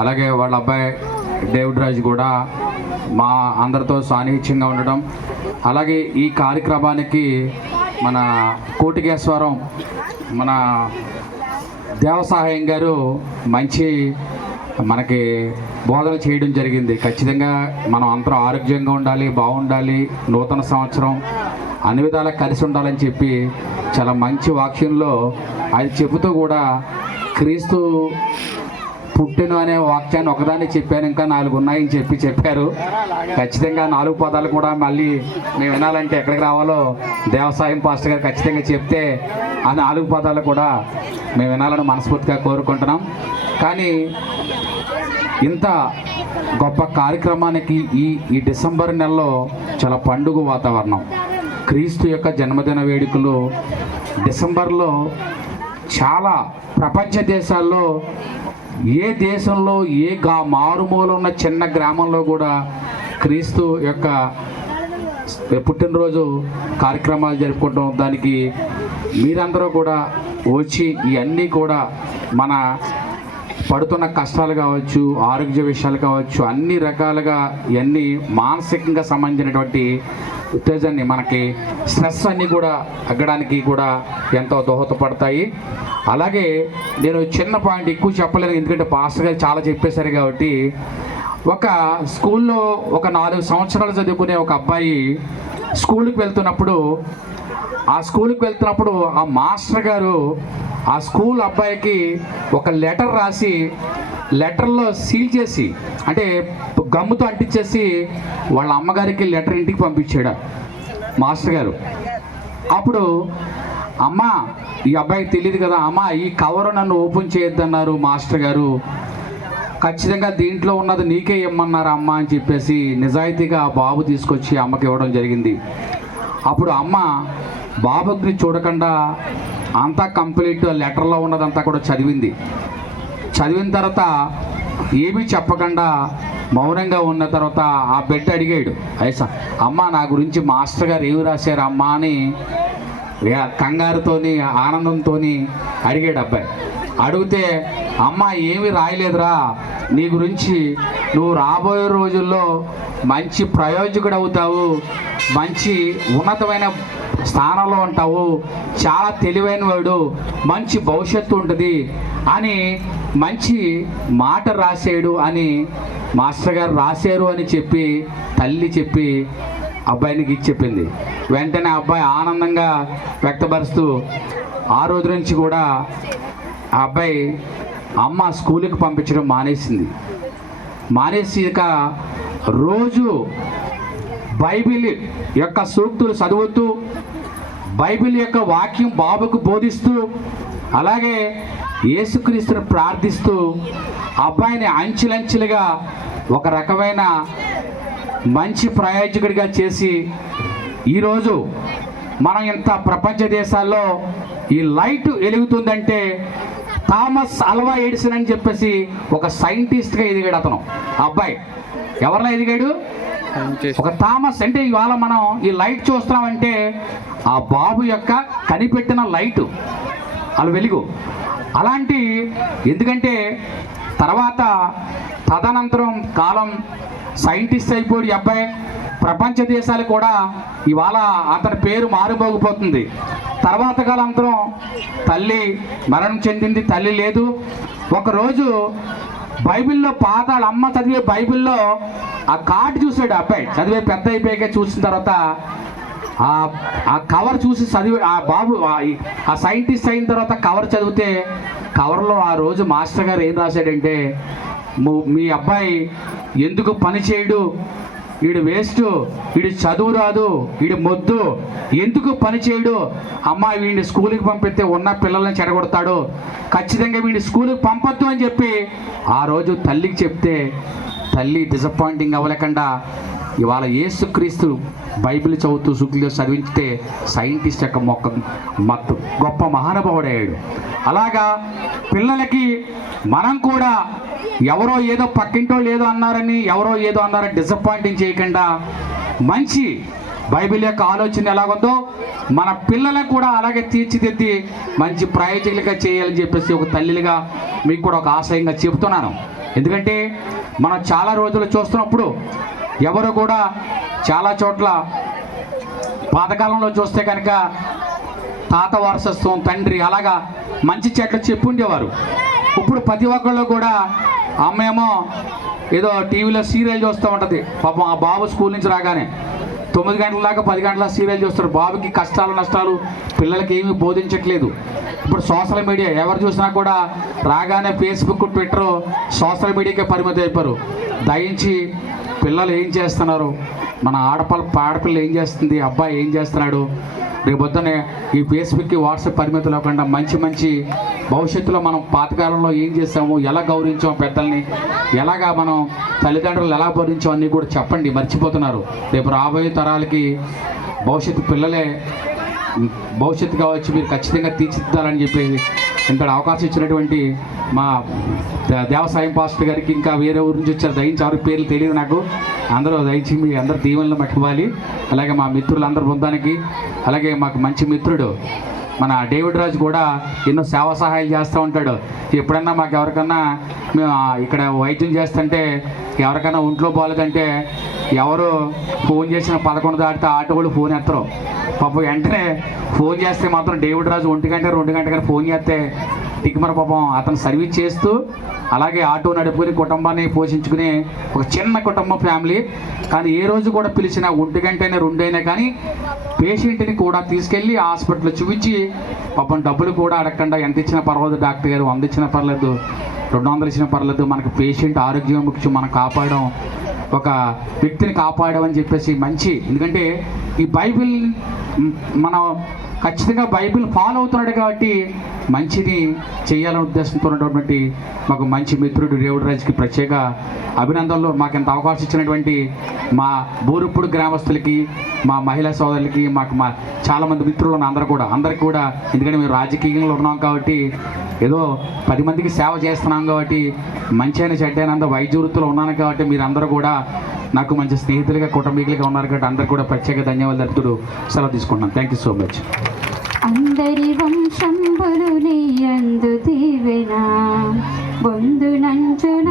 అలాగే వాళ్ళ అబ్బాయి డేవిడ్ రాజు కూడా మా అందరితో సాన్నిహిత్యంగా ఉండడం. అలాగే ఈ కార్యక్రమానికి మన కోటికేశ్వరం మన దేవసహాయం గారు మంచి మనకి బోధన చేయడం జరిగింది. ఖచ్చితంగా మనం అందరం ఆరోగ్యంగా ఉండాలి బాగుండాలి నూతన సంవత్సరం అన్ని విధాలా కలిసి ఉండాలని చెప్పి చాలా మంచి వాక్యంలో అది చెబుతూ కూడా క్రీస్తు పుట్టిన అనే వాక్యాన్ని ఒకదాన్ని చెప్పాను ఇంకా నాలుగు ఉన్నాయని చెప్పి చెప్పారు. ఖచ్చితంగా నాలుగు పదాలు కూడా మళ్ళీ మేము వినాలంటే ఎక్కడికి రావాలో దేవసాయం పాస్టర్ గారు ఖచ్చితంగా చెప్తే ఆ నాలుగు పదాలు కూడా మేము వినాలని మనస్ఫూర్తిగా కోరుకుంటున్నాం. కానీ ఇంత గొప్ప కార్యక్రమానికి ఈ ఈ డిసెంబర్ నెలలో చాలా పండుగ వాతావరణం. క్రీస్తు యొక్క జన్మదిన వేడుకలు డిసెంబర్లో చాలా ప్రపంచ దేశాల్లో ఏ దేశంలో ఏ గా మారుమూల ఉన్న చిన్న గ్రామంలో కూడా క్రీస్తు యొక్క పుట్టినరోజు కార్యక్రమాలు జరుపుకుంటాం. దానికి మీరందరూ కూడా వచ్చి ఇవన్నీ కూడా మన పడుతున్న కష్టాలు కావచ్చు ఆరోగ్య విషయాలు కావచ్చు అన్ని రకాలుగా ఇవన్నీ మానసికంగా సంబంధించినటువంటి ఉత్తేజాన్ని మనకి స్ట్రెస్ అన్నీ కూడా తగ్గడానికి కూడా ఎంతో దోహదపడతాయి. అలాగే నేను చిన్న పాయింట్ ఎక్కువ చెప్పలేను ఎందుకంటే పాస్టర్ గారు చాలా చెప్పేశారు కాబట్టి. ఒక స్కూల్లో ఒక నాలుగు సంవత్సరాలు చదువుకునే ఒక అబ్బాయి స్కూల్కి వెళ్తున్నప్పుడు ఆ స్కూల్కి వెళ్తున్నప్పుడు ఆ మాస్టర్ గారు ఆ స్కూల్ అబ్బాయికి ఒక లెటర్ రాసి లెటర్లో సీల్ చేసి అంటే గమ్ముతో అంటించేసి వాళ్ళ అమ్మగారికి లెటర్ ఇంటికి పంపించాడు మాస్టర్ గారు. అప్పుడు అమ్మ ఈ అబ్బాయికి తెలియదు కదా అమ్మ ఈ కవర్ నన్ను ఓపెన్ చేయొద్దన్నారు మాస్టర్ గారు. ఖచ్చితంగా దీంట్లో ఉన్నది నీకే ఇమ్మన్నారు అమ్మ అని చెప్పేసి నిజాయితీగా బాబు తీసుకొచ్చి అమ్మకి ఇవ్వడం జరిగింది. అప్పుడు అమ్మ బాబుని చూడకుండా అంతా కంప్లీట్ లెటర్లో ఉన్నదంతా కూడా చదివింది. చదివిన తర్వాత ఏమీ చెప్పకుండా మౌనంగా ఉన్న తర్వాత ఆ బిడ్డ అడిగాడు ఐసా అమ్మ నా గురించి మాస్టర్ గారు ఏమి రాశారు అమ్మా అని కంగారుతోని ఆనందంతోని అడిగాడు అబ్బాయి. అడిగితే అమ్మ ఏమి రాయలేదురా నీ గురించి నువ్వు రాబోయే రోజుల్లో మంచి ప్రయోజకుడు అవుతావు మంచి ఉన్నతమైన స్థానంలో ఉంటావు చాలా తెలివైన వాడు మంచి భవిష్యత్తు ఉంటుంది అని మంచి మాట రాసాడు అని మాస్టర్ గారు రాశారు అని చెప్పి తల్లి చెప్పి అబ్బాయినికి ఇచ్చి చెప్పింది. వెంటనే ఆ అబ్బాయి ఆనందంగా వ్యక్తపరుస్తూ ఆ రోజు నుంచి కూడా ఆ అబ్బాయి అమ్మ స్కూల్కి పంపించడం మానేసింది. మానేసాక రోజు బైబిల్ యొక్క సూక్తులు చదువుతూ బైబిల్ యొక్క వాక్యం బాబుకు బోధిస్తూ అలాగే యేసుక్రీస్తుని ప్రార్థిస్తూ అబ్బాయిని అంచెలంచెలుగా ఒక రకమైన మంచి ప్రయోజకుడిగా చేసి ఈరోజు మనం ఇంత ప్రపంచ దేశాల్లో ఈ లైట్ వెలుగుతుందంటే థామస్ అల్వా ఎడిసన్ అని చెప్పేసి ఒక సైంటిస్ట్గా ఎదిగాడు అతను. అబ్బాయి ఎవరిలో ఎదిగాడు? ఒక థామస్ అంటే ఇవాళ మనం ఈ లైట్ చూస్తున్నామంటే ఆ బాబు యొక్క కనిపెట్టిన లైటు. వాళ్ళ వెలుగు. అలాంటి ఎందుకంటే తర్వాత తదనంతరం కాలం సైంటిస్ట్ అయిపోయి అబ్బాయి ప్రపంచ దేశాలు కూడా ఇవాళ అతని పేరు మారుమోగిపోతుంది. తర్వాత కాలంతరం తల్లి మరణం చెందింది తల్లి లేదు. ఒకరోజు బైబిల్లో పాత అమ్మ చదివే బైబిల్లో ఆ కార్డు చూసాడు అబ్బాయి. చదివే పెద్ద అయిపోయాక చూసిన తర్వాత ఆ కవర్ చూసి చదివి ఆ బాబు ఆ- సైంటిస్ట్ అయిన తర్వాత కవర్ చదివితే కవర్లో ఆ రోజు మాస్టర్ గారు ఏం రాశాడంటే మీ అబ్బాయి ఎందుకు పని చేయడు? వీడు వేస్ట్ వీడు చదువు రాదు వీడు మొద్దు. ఎందుకు పని చేయడు? అమ్మ వీడిని స్కూల్కి పంపిస్తే ఉన్న పిల్లల్ని చెడగొడతాడు ఖచ్చితంగా వీడిని స్కూల్కి పంపొద్దు అని చెప్పి ఆ రోజు తల్లికి చెప్తే తల్లి డిసప్పాయింటింగ్ అవ్వలేకుండా ఇవాళ ఏసుక్రీస్తు బైబిల్ చదువుతూ సుఖంగా చదివించితే సైంటిస్ట్ యొక్క మొక్క మత్తు గొప్ప మహానుభావుడయ్యాడు. అలాగా పిల్లలకి మనం కూడా ఎవరో ఏదో పక్కింటో లేదో అన్నారని ఎవరో ఏదో అన్నారని డిసప్పాయింటింగ్ చేయకుండా మంచి బైబిల్ యొక్క ఆలోచన ఎలాగుందో మన పిల్లలకు కూడా అలాగే తీర్చిదిద్ది మంచి ప్రయోజకులుగా చేయాలని చెప్పేసి ఒక తల్లిగా మీకు కూడా ఒక ఆశయంగా చెబుతున్నాను. ఎందుకంటే మనం చాలా రోజులు చూస్తున్నప్పుడు ఎవరు కూడా చాలా చోట్ల పాతకాలంలో చూస్తే కనుక తాత వారసత్వం తండ్రి అలాగా మంచి చెట్లు చెప్పు ఉండేవారు. ఇప్పుడు ప్రతి ఒక్కళ్ళు కూడా అమ్మేమో ఏదో టీవీలో సీరియల్ చూస్తూ ఉంటుంది. పాపం ఆ బాబు స్కూల్ నుంచి రాగానే తొమ్మిది గంటల దాకా పది గంటల సీరియల్ చూస్తారు. బాబుకి కష్టాలు నష్టాలు పిల్లలకి ఏమీ బోధించట్లేదు. ఇప్పుడు సోషల్ మీడియా ఎవరు చూసినా కూడా రాగానే ఫేస్బుక్ ట్విట్టర్ సోషల్ మీడియాకే పరిమితి అయిపోయారు దయించి పిల్లలు ఏం చేస్తున్నారు? మన ఆడపల్ల ఆడపిల్ల ఏం చేస్తుంది? అబ్బాయి ఏం చేస్తున్నాడు? రేపు పొద్దునే ఈ ఫేస్బుక్ వాట్సాప్ పరిమితులు లేకుండా మంచి మంచి భవిష్యత్తులో మనం పాతకాలంలో ఏం చేసాము ఎలా గౌరవించాం పెద్దల్ని ఎలాగా మనం తల్లిదండ్రులు ఎలా భరించాం అన్నీ కూడా చెప్పండి మర్చిపోతున్నారు. రేపు రాబోయే తరాలకి భవిష్యత్తు పిల్లలే భవిష్యత్తు కావచ్చు మీరు ఖచ్చితంగా తీర్చిదిద్దాలని చెప్పేసి ఇంత అవకాశం ఇచ్చినటువంటి మా దేవసాయం పాస్టర్ గారికి ఇంకా వేరే ఊరి నుంచి వచ్చారు. దయించారు పేర్లు తెలియదు నాకు. అందరూ దయించి మీ అందరు దీవెనలు మట్టివ్వాలి అలాగే మా మిత్రులందరి బృందానికి అలాగే మాకు మంచి మిత్రుడు మన డేవిడ్ రాజు కూడా ఎన్నో సేవా సహాయాలు చేస్తూ ఉంటాడు. ఎప్పుడన్నా మాకు ఎవరికన్నా మేము ఇక్కడ వైద్యం చేస్తుంటే ఎవరికైనా ఒంట్లో బాగాలేదంటే ఎవరు ఫోన్ చేసిన పదకొండు దాటితే ఆటో వాళ్ళు ఫోన్ ఎత్తరు. పాపం వెంటనే ఫోన్ చేస్తే మాత్రం డేవిడ్ రాజు ఒంటి గంట రెండు గంట కానీ ఫోన్ చేస్తే టిక్మర పాపం అతను సర్వీస్ చేస్తూ అలాగే ఆటో నడుపుకుని కుటుంబాన్ని పోషించుకునే ఒక చిన్న కుటుంబం ఫ్యామిలీ. కానీ ఏ రోజు కూడా పిలిచిన ఒంటి గంటైనా రెండైనా కానీ పేషెంట్ని కూడా తీసుకెళ్ళి హాస్పిటల్లో చూపించి పాపం డబ్బులు కూడా అడగకుండా ఎంత ఇచ్చినా పర్వాలేదు డాక్టర్ గారు వంద ఇచ్చినా పర్లేదు రెండు వందలు ఇచ్చినా పర్లేదు మనకు పేషెంట్ ఆరోగ్యం ముఖ్యం మనం కాపాడడం ఒక వ్యక్తిని కాపాడమని చెప్పేసి మంచి. ఎందుకంటే ఈ బైబిల్ మనం ఖచ్చితంగా బైబిల్ ఫాలో అవుతున్నాడు కాబట్టి మంచిని చేయాలనే ఉద్దేశంతో ఉన్నటువంటి మాకు మంచి మిత్రుడు రేవుడు రాజుకి ప్రత్యేక అభినందనలు. మాకు ఇంత అవకాశం ఇచ్చినటువంటి మా బూరుప్పుడు గ్రామస్తులకి మా మహిళా సోదరులకి మాకు మా చాలామంది మిత్రులు ఉన్న అందరూ కూడా అందరికీ కూడా ఎందుకంటే మేము రాజకీయంలో ఉన్నాం కాబట్టి ఏదో పది మందికి సేవ చేస్తున్నాం కాబట్టి మంచి అయిన చెడ్డైనంత వైద్య వృత్తిలో ఉన్నాను కాబట్టి మీరు అందరూ కూడా నాకు మంచి స్నేహితులుగా కుటుంబీకులుగా ఉన్నారు కాబట్టి అందరు కూడా ప్రత్యేక ధన్యవాదాలు సెలవు తీసుకుంటున్నాను. థ్యాంక్ యూ సో మచ్ అందరి వంశంబులు నీయందు దీవెన. బొందు నంచున